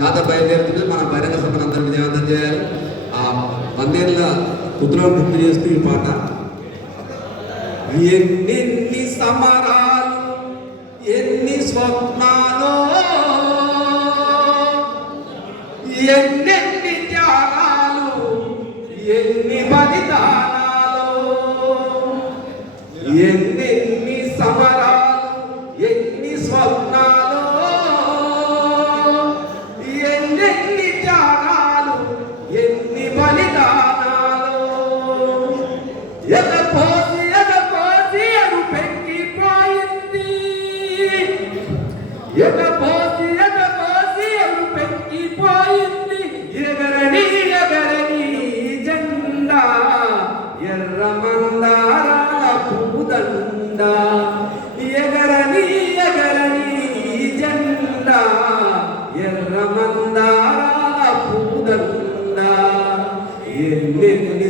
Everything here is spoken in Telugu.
జాతర బయలుదేరుతుంది మన బహిరంగ సభను అందరూ విజయవంతం చేయాలి. ఆ వందేళ్ళ పుత్రులను గుర్తు చేస్తూ ఈ పాట. ఎన్నెన్ని సమరాలు ఎన్ని స్వప్నాలు ఎన్నెన్ని త్యాగాలు ఎన్ని బలిదానాలు ఎన్నెన్ని సమరాలు ఎన్ని స్వప్నాలు త్యాగాలు ఎన్ని బలిదానాలు. ఎగపోసి ఎగపోసి అను పెక్కిపోయింది ఎగపోసి ఎగపోసి అను పెక్కిపోయింది ఎగరని ఎగరని జెండా ఎర్ర మందారాల పూదండ ఎగరని ఎగరని జెండా ఎర్ర పూదండ ఎన్నెన్ని ఎన్ని